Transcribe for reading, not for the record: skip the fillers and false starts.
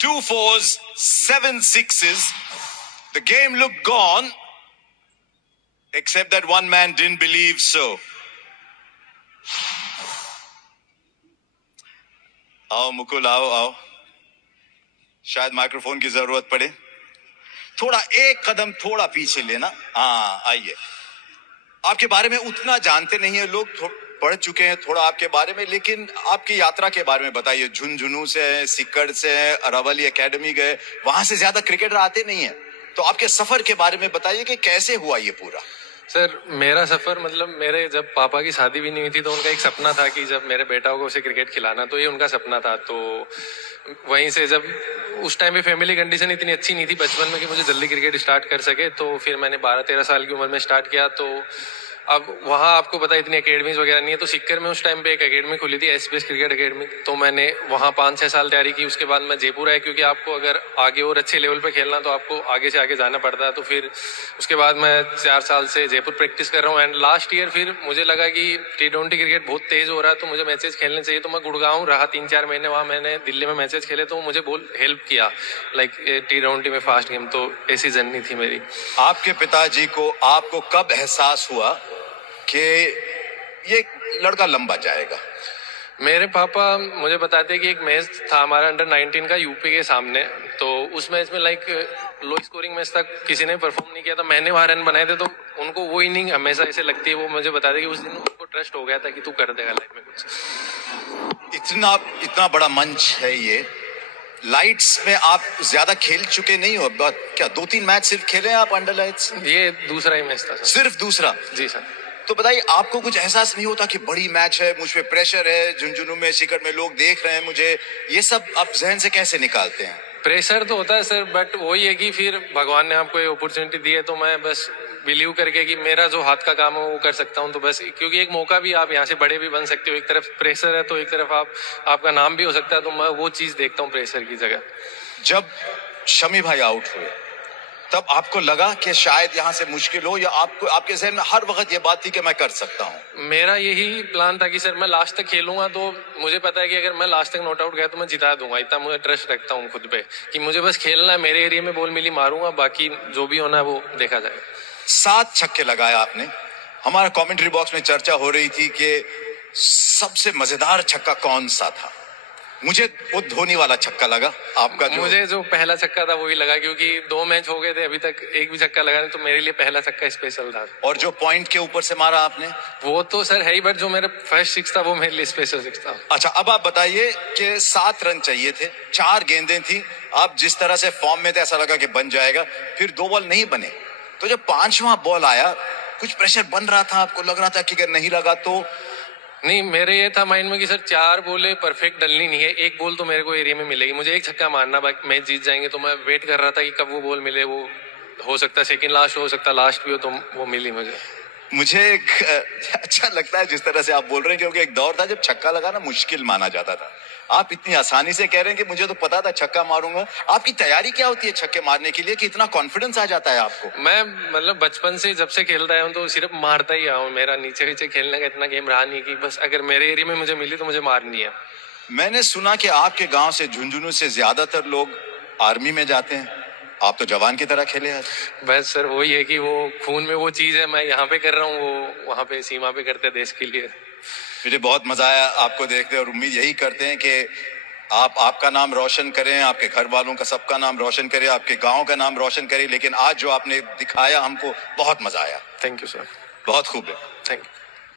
2 fours, 7 sixes. The game looked gone, except that one man didn't believe so. आओ मुकुल, आओ आओ, शायद microphone की जरूरत पड़े। थोड़ा एक कदम थोड़ा पीछे लेना। हाँ, आइए। आपके बारे में उतना जानते नहीं है लोग, पढ़ चुके हैं थोड़ा आपके बारे में, लेकिन आपकी यात्रा के बारे में बताइए। झुंझुनू से, सिक्कड़ से, अरावली एकेडमी गए, वहां से ज्यादा क्रिकेटर आते नहीं है, तो आपके सफर के बारे में बताइए कि कैसे हुआ ये पूरा। सर, मेरा सफ़र मतलब मेरे जब पापा की शादी भी नहीं हुई थी तो उनका एक सपना था कि जब मेरे बेटा को उसे क्रिकेट खिलाना, तो ये उनका सपना था। तो वहीं से जब उस टाइम पे फैमिली कंडीशन इतनी अच्छी नहीं थी बचपन में कि मुझे जल्दी क्रिकेट स्टार्ट कर सके, तो फिर मैंने 12-13 साल की उम्र में स्टार्ट किया। तो अब वहाँ आपको पता इतनी एकेडमीज वगैरह नहीं है, तो सिक्कर में उस टाइम पे एक एकेडमी खुली थी, एसबीएस क्रिकेट एकेडमी। तो मैंने वहाँ 5-6 साल तैयारी की। उसके बाद मैं जयपुर आया, क्योंकि आपको अगर आगे और अच्छे लेवल पे खेलना तो आपको आगे से आगे जाना पड़ता है। तो फिर उसके बाद मैं 4 साल से जयपुर प्रैक्टिस कर रहा हूँ। एंड लास्ट ईयर फिर मुझे लगा कि T20 क्रिकेट बहुत तेज़ हो रहा है, तो मुझे मैचेस खेलने चाहिए। तो मैं गुड़गांव रहा 3-4 महीने, वहाँ मैंने दिल्ली में मैचेस खेले, तो मुझे बहुत हेल्प किया लाइक T20 में फास्ट गेम। तो ऐसी जर्नी थी मेरी। आपके पिताजी को आपको कब एहसास हुआ कि ये लड़का लंबा जाएगा? मेरे पापा मुझे बताते हैं कि एक मैच था हमारा अंडर-19 का यूपी के सामने, तो उस मैच में लाइक लो स्कोरिंग मैच तक किसी ने परफॉर्म नहीं किया था। मैंने वहाँ रन बनाए थे, तो उनको वो इनिंग हमेशा ऐसे लगती है। वो मुझे बताते कि उस दिन उनको ट्रस्ट हो गया था कि तू कर देगा लाइफ में कुछ। इतना इतना बड़ा मंच है ये। लाइट्स में आप ज्यादा खेल चुके नहीं हो, क्या 2-3 मैच सिर्फ खेले हैं आप अंडर लाइट्स? ये दूसरा ही मैच था सर। सिर्फ दूसरा? जी सर। तो बताइए, आपको कुछ एहसास नहीं होता कि बड़ी मैच है, मुझ पे प्रेशर है, झुंझुनू में, सिक्कड़ में लोग देख रहे हैं मुझे, ये सब आप जहन से कैसे निकालते हैं? प्रेशर तो होता है सर, बट वही है कि फिर भगवान ने आपको ये अपॉर्चुनिटी दी है, तो मैं बस बिलीव करके कि मेरा जो हाथ का काम है वो कर सकता हूँ। तो बस क्योंकि एक मौका भी, आप यहाँ से बड़े भी बन सकते हो। एक तरफ प्रेशर है तो एक तरफ आपका नाम भी हो सकता है, तो मैं वो चीज़ देखता हूँ प्रेशर की जगह। जब शमी भाई आउट हुए तब आपको लगा कि शायद यहाँ से मुश्किल हो, या आपको आपके जहन में हर वक्त ये बात थी कि मैं कर सकता हूँ? मेरा यही प्लान था कि सर मैं लास्ट तक खेलूंगा, तो मुझे पता है कि अगर मैं लास्ट तक नॉट आउट गया तो मैं जिता दूंगा। इतना मुझे ट्रस्ट रखता हूँ खुद पे कि मुझे बस खेलना है, मेरे एरिया में बॉल मिली मारूंगा, बाकी जो भी होना है वो देखा जाएगा। 7 छक्के लगाए आपने। हमारा कमेंट्री बॉक्स में चर्चा हो रही थी कि सबसे मजेदार छक्का कौन सा था। मुझे वो धोनी वाला छक्का लगा आपका। मुझे जो पहला छक्का था वही लगा, क्योंकि 2 मैच हो गए थे अभी तक एक भी छक्का लगा नहीं, तो मेरे लिए पहला छक्का स्पेशल था। और जो पॉइंट के ऊपर से मारा आपने? वो तो सर है ही, बट जो मेरा फर्स्ट सिक्स था वो मेरे लिए स्पेशल सिक्स था। अच्छा, अब आप बताइए कि 7 रन चाहिए थे, 4 गेंदें थी, आप जिस तरह से फॉर्म में थे ऐसा लगा कि बन जाएगा, फिर 2 बॉल नहीं बने। तो जब 5वां बॉल आया, कुछ प्रेशर बन रहा था, आपको लग रहा था कि अगर नहीं लगा तो? नहीं, मेरे ये था माइंड में कि सर 4 बॉलें परफेक्ट डलनी नहीं है, एक बॉल तो मेरे को एरिया में मिलेगी, मुझे एक छक्का मारना, बाकी मैच जीत जाएंगे। तो मैं वेट कर रहा था कि कब वो बॉल मिले। वो हो सकता है सेकंड लास्ट हो सकता है लास्ट भी हो, तो वो मिली मुझे एक अच्छा लगता है जिस तरह से आप बोल रहे हैं, क्योंकि एक दौर था जब छक्का लगाना मुश्किल माना जाता था। आप इतनी आसानी से कह रहे हैं कि मुझे तो पता था छक्का मारूंगा। आपकी तैयारी क्या होती है छक्के मारने के लिए कि इतना कॉन्फिडेंस आ जाता है आपको? मैं मतलब बचपन से जब से खेल रहा हूँ तो सिर्फ मारता ही आया हूँ। मेरा नीचे नीचे खेलने का इतना गेम रहा नहीं कि बस अगर मेरे एरिया में मुझे मिली तो मुझे मारनी है। मैंने सुना कि आपके गांव से, झुंझुनू से ज्यादातर लोग आर्मी में जाते हैं, आप तो जवान की तरह खेले हैं। बस सर वही है कि वो खून में वो चीज है, मैं यहाँ पे कर रहा हूँ, वो वहाँ पे सीमा पे करते देश के लिए। मुझे बहुत मजा आया आपको देखते, और उम्मीद यही करते हैं कि आप आपका नाम रोशन करें, आपके घर वालों का सबका नाम रोशन करें, आपके गांव का नाम रोशन करें। लेकिन आज जो आपने दिखाया हमको बहुत मजा आया। Thank you sir. बहुत खूब है। Thank you.